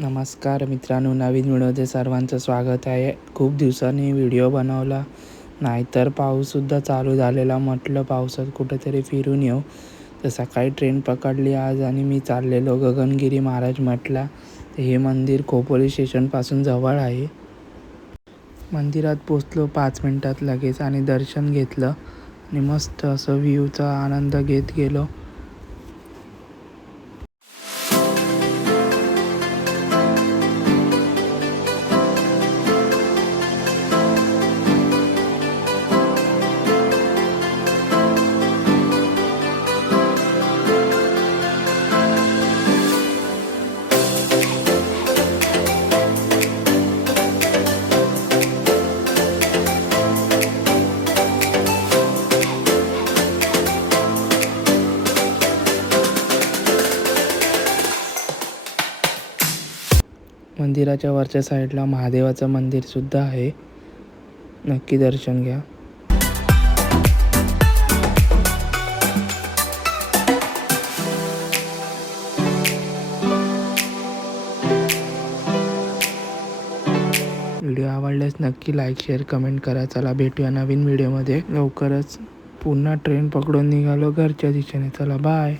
नमस्कार मित्रांनो, नवीन व्हिडिओमध्ये सर्वांचं स्वागत आहे. खूप दिवसांनी व्हिडिओ बनवला, नाहीतर पाऊससुद्धा चालू झालेला. म्हटलं पावसात कुठेतरी फिरून येऊ. तर सकाळी ट्रेन पकडली आज आणि मी चाललेलो गगनगिरी महाराज मठला. हे मंदिर खोपोली स्टेशनपासून जवळ आहे. मंदिरात पोचलो 5 मिनिटात लगेच आणि दर्शन घेतलं आणि मस्त असं व्ह्यूचा आनंद घेत गेलो. मंदिराच्या वरच्या साईडला महादेवाचं मंदिर सुद्धा आहे, नक्की दर्शन घ्या. व्हिडिओ आवडल्यास नक्की लाईक, शेअर, कमेंट करा. चला भेटूया नवीन व्हिडिओमध्ये लवकरच. पुन्हा ट्रेन पकडून निघालो घरच्या दिशेने. चला बाय.